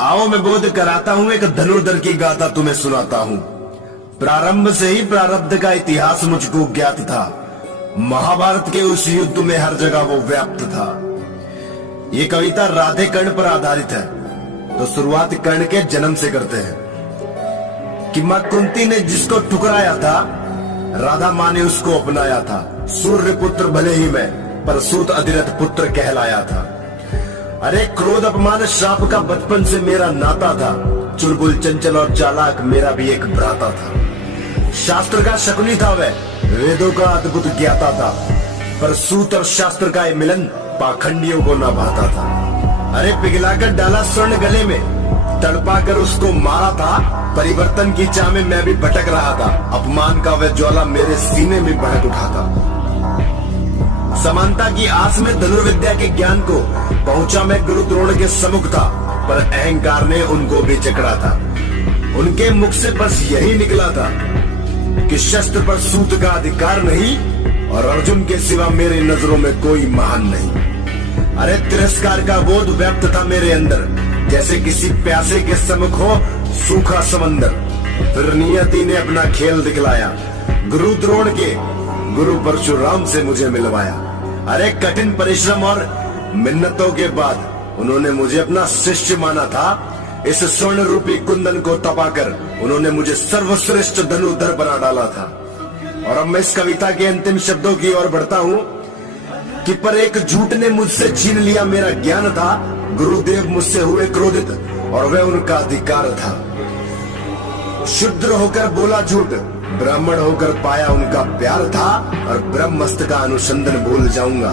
आओ मैं बोध कराता हूँ, एक धनुर्धर की गाथा तुम्हें सुनाता हूँ। प्रारंभ से ही प्रारब्ध का इतिहास मुझको ज्ञात था। महाभारत के उस युद्ध में हर जगह वो व्याप्त था। ये कविता राधे कर्ण पर आधारित है। तो शुरुआत कर्ण के जन्म से करते हैं कि मां कुंती ने जिसको ठुकराया था, राधा मां ने उसको अपनाया था। सूर्य पुत्र भले ही मैं, पर सूत अधिरथ पुत्र कहलाया था। अरे क्रोध अपमान श्राप का बचपन से मेरा नाता था। चुलबुल चंचल और चालाक मेरा भी एक भ्राता था। शास्त्र का शकुनी था वह, वेदों का अद्भुत ज्ञाता था, पर सूत और शास्त्र का ये मिलन पाखंडियों को ना भाता था। अरे पिघलाकर डाला स्वर्ण गले में, तड़पा कर उसको मारा था। परिवर्तन की चाह में मैं भी भटक रहा था। अपमान का वह ज्वाला मेरे सीने में भड़क उठा था। समानता की आस में धनुर्विद्या के ज्ञान को पहुंचा मैं गुरु द्रोण के सम्मुख था, पर अहंकार ने उनको भी जकड़ा था। उनके मुख से बस यही निकला था कि शस्त्र पर सूत का अधिकार नहीं, और अर्जुन के सिवा मेरे नजरों में कोई महान नहीं। अरे तिरस्कार का बोध व्याप्त था मेरे अंदर, जैसे किसी प्यासे के सम्मुख हो सूखा समंदर। फिर नियति ने अपना खेल दिखलाया, गुरु द्रोण के गुरु परशुराम से मुझे मिलवाया। अरे कठिन परिश्रम और मिन्नतों के बाद उन्होंने मुझे अपना शिष्य माना था। इस स्वर्ण रूपी कुंदन को तपाकर उन्होंने मुझे सर्वश्रेष्ठ धनुर्धर बना डाला था। और अब मैं इस कविता के अंतिम शब्दों की ओर बढ़ता हूँ कि पर एक झूठ ने मुझसे छीन लिया मेरा ज्ञान था। गुरुदेव मुझसे हुए क्रोधित और वह उनका अधिकार था। शूद्र होकर बोला झूठ, ब्राह्मण होकर पाया उनका प्यार था, और ब्रह्मस्त्र का अनुसंधान भूल जाऊंगा।